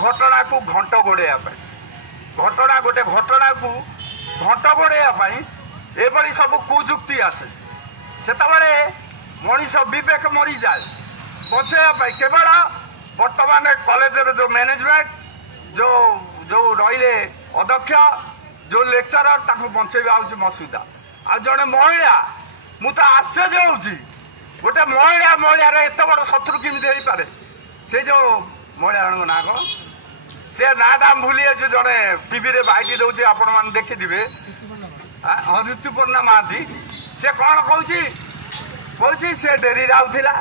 घटना को घंट गोड़ाइया घटना गोटे घटना को घंट गोड़ाइया एपरी सब कुजुक्ति आसे से मनीष विवेक मरी जाए बचाई केवल बर्तमान कॉलेज जो मैनेजमेंट जो जो रही अध्यक्ष जो लेक्चरर ताको बचेगा हूँ मसुदा आ जड़े महिला मुझे आश्चर्य होगी गोटे महिला महिलार एत बड़ शत्रु केमी हो पारे से जो महिला ना कौन से ना दाम भूली जड़े टीवी रे बाइट दौर आपण मैंने देखिथे हाँ ऋतुपर्णा महांती से कौन कौन से डेरी आउला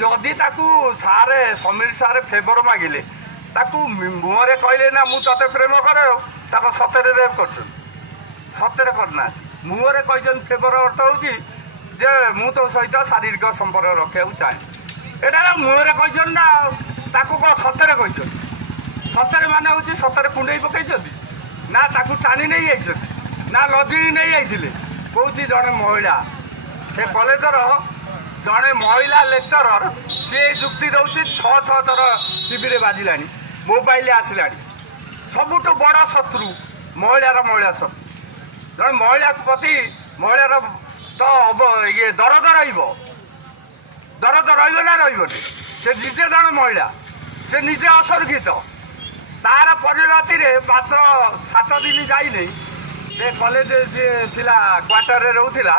जदि सारे समीर सारे फेवर मागिले मुहरे कहले ना मुझे प्रेम करे सतरे रेप कर सतरे करना मुहरे कही फेवर अर्थ हो जे मु तो सहित शारीरिक संपर्क रखा चाहे एटा मुहरे कही ना कौन सतरे कही सतरे माने हूँ सतरे कुंडे पकई ना टाणी नहीं जाइए ना लजी नहीं जाइए कौन जड़े महिला से कॉलेजर जड़े महिला लेक्चरर सी जुक्ति दौर छः थर टीवी बाजिला मोबाइल आसला सबुठ बड़ शत्रु महिलार महिला शत्रु जड़े महिला प्रति महिलार तो ये दरद रही ना रही से निजे जड़े महिला से निजे असुरक्षित तार परिणति मात्र 7 दिन जाइए से कॉलेज सी क्वार्टर रोला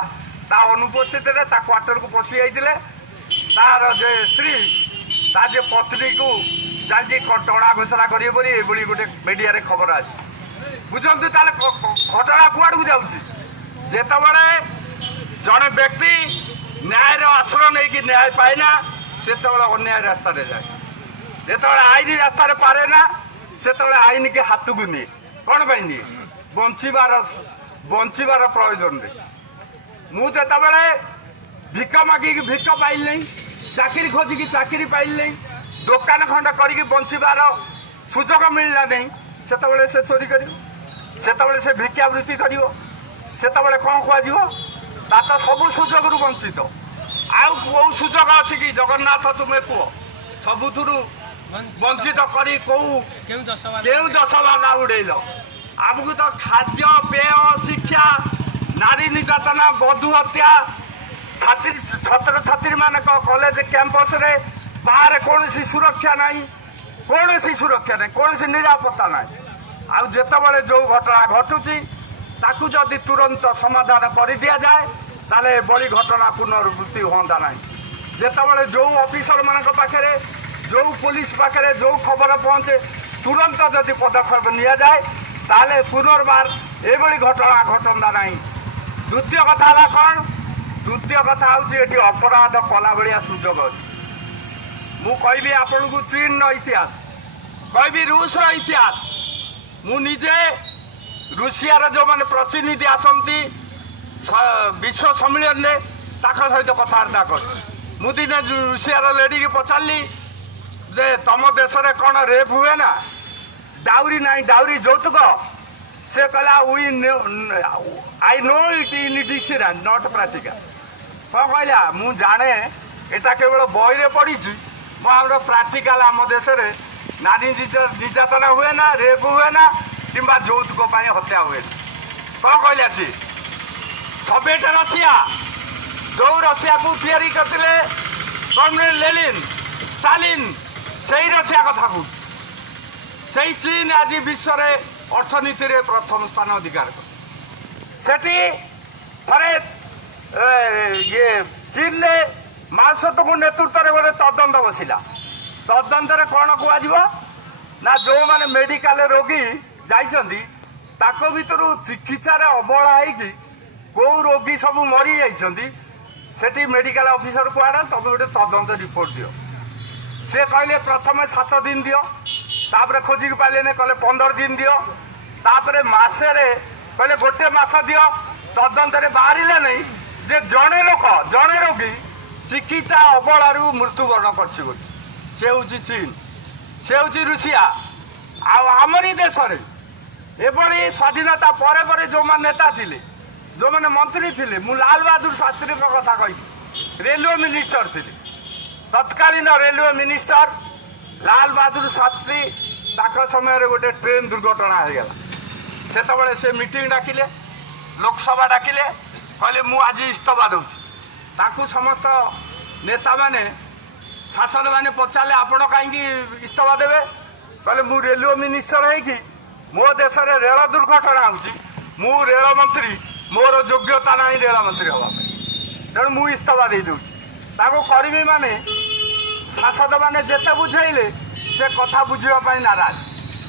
अनुपस्थित क्वार्टर को पशि जाते तार जे स्त्री तार जे पत्नी को जाकि टणा घोषणा करेंगे बोली ये गोटे मीडिया रे खबर आस बुझंतु ताले घटना कुआड़ को जाऊँगी जेतबले जड़े व्यक्ति न्याय आश्रय नहीं न्याय पाएना से अन्याय रास्ता जाए जो आईन रास्ता पारे ना से आईन के हाथ को निए कौन पर निए बंचार प्रयोजन मुझे भिक मागिक भिक पाइल नहीं चाकरी खोजिकी चाकरी पाइल नहीं दुकान खंड कर बंचार सुजोग मिलला नहीं से चोरी कर से भिक्षावृत्ति कर कौन कह सब सुजोग वंचित आउ कौ सुजोग अच्छी कि जगन्नाथ तुम्हें कह सबुठ वंचित कर दशवा उड़ेल आमको तो खाद्य पेय शिक्षा नारी निर्यातना बधू हत्या छात्र छात्री मान कॉलेज कैंपस रे बाहर कौन सुरक्षा नहीं कौन सुरक्षा नहीं कौन निरापत्ता नहीं आउ जितेबाला जो घटना घटुची ताकू जदि तुरंत समाधान कर दि जाए ताले बड़ी घटना पुनरावृत्ति होता ना जितेबाला जो ऑफिसर मान पाखे जो पुलिस पाखे जो खबर पहुँचे तुरंत जदि पदक्षेप नि जाए ताले पुनर्बार ये घटना घटना ना द्वितीय कथा कौन द्वितीय कथा हूँ अपराध कला भाया सुजोग अच्छी मुझे आपन को चीन इतिहास कहि रूस इतिहास मुझे रूसियार जो मैंने प्रतिनिधि आसती विश्व सम्मेलन में सहित कथबार्ता कर मुझे रूसियार लेडी की पचारि जे तुम देश में कौन रेप हुए ना डाउरी ना डाउरी यौतुक से कहला I know it in dictionary not practical कौन कहला मु जाने एटा केवल बही पढ़ी मोर प्राक्टिकाल आम देश में नारी निर्यातना हुए ना रेप हुए ना कि यौतुक हत्या हुए कौन कहला सी सोवियत रशिया जो रशिया को तैयारी करते कम्युनिस्ट लेनिन स्टालिन से रशिया कथा को से चीन आज विश्व अर्थनीति रे प्रथम स्थान अधिकार कर ये चीन ने माओसत्तु को नेतृत्व में गोटे तदंत बसिला तदंत कौन कह ना जो मैंने मेडिकल रोगी जाइछंती ताको भितर चिकित्सार अवहेला होगी कौ रोगी सब मरी जाइछंती सेठी मेडिकल ऑफिसर को आना तुम गोटे तदंत रिपोर्ट दियो से कहले प्रथम 7 दिन दियो तापर खोजिक पाइले कहले 15 दिन दियो तापर मासेरे कहले गोटे मास दियो तदंत बाहर नहीं जे जड़े लोक जड़े रोगी चिकित्सा अवहेलू मृत्युवरण कर से हूँ चीन से हूँ रूसिया आमरी देश में स्वाधीनता पर जो मैंने नेता थे जो मैंने मंत्री थे मु लाल बहादुर शास्त्री कथा कही रेलवे मिनिस्टर थी तत्कालीन रेलवे मिनिस्टर लाल बहादुर शास्त्री समय गोटे ट्रेन दुर्घटना हो गला से से मीटिंग डाकिले लोकसभा डाकिले कहले मु आज इस्तीफा दूसरी समस्त नेता माने शासन मैंने पचारे आपण कहीं इस्तीफा देवे कहले मु रेलवे मिनिस्टर है मो देश में रेल दुर्घटना हो रेल मंत्री मोर योग्यता ना रेल मंत्री हाँपे तेणु मु इस्तीफा दे दूँ कर्मी माने सांसद मैंने जिते बुझेले से कथा बुझापी नाराज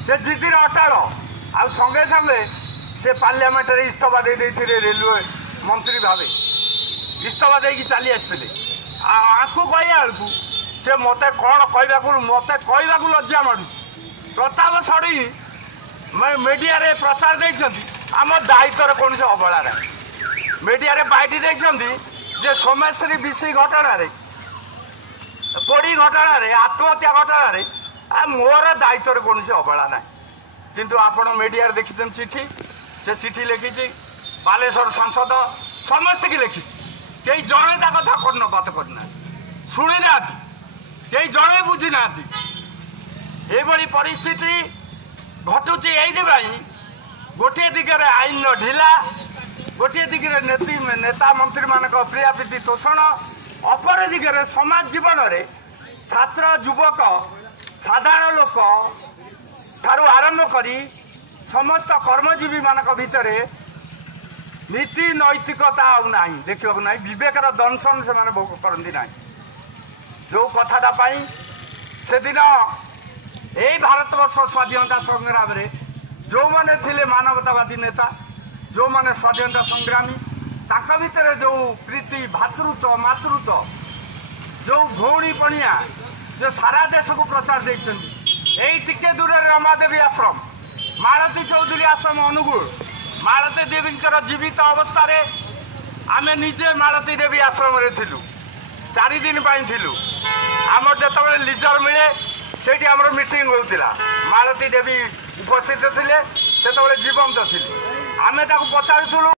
से जिदिर अटाल आ संगे संगे से पार्लियामेंट इस्तीफा दे रेलवे मंत्री भाव इस्तीफा देकी चली आसते आपको कहला बेलू से मत कौन कहू मत कहू लज्जा मारू प्रताप षड़ी मीडिया रे प्रचार देखते आम दायित्व कौन से अवहेला ना मीडिया रे बाइट देखते सोमेश्वरी विषय घटना पोड़ी घटना आत्महत्या घटना मोर दायित्व कौन से अवहेला ना किंतु आपण मीडिया रे देखी चिठी से चिठी लिखी बालेश्वर सांसद समस्त की लिखी कई जड़े ता कथा कर बात करना शुणी ना कई जड़े बुझी ना ये परिस्थिति घटुची यही गोटे दिगरे आईन ढिला गोटे दिगरे नेता मंत्री मान प्रियाप्रीति तोषण अपर दिगरे समाज जीवन में छात्र युवक साधारण लोक ठारू आरंभ करी समस्त कर्मजीवी मान भितर नीति नैतिकता आना देखा ना विवेकर दंशन से भोग करती ना जो कथाटा से दिन यही भारत वर्ष स्वाधीनता संग्राम रे जो माने थिले मानवतावादी नेता जो माने स्वाधीनता संग्रामी ताका भितर जो प्रीति भातृत्व मातृत्व जो भौणी पणिया जो सारा देश को प्रचार देई टिके दूर रमादेवी आश्रम मालती चौधरी आश्रम अनुगुल मालती देवी जीवित अवस्था रे आमे निजे मालती देवी आश्रम रे थिलु 4 दिन थिलु आम जो लिजर मिले से आमर मीटिंग होता मालती देवी उपस्थित थे से जीवंत थी आम पचारूँ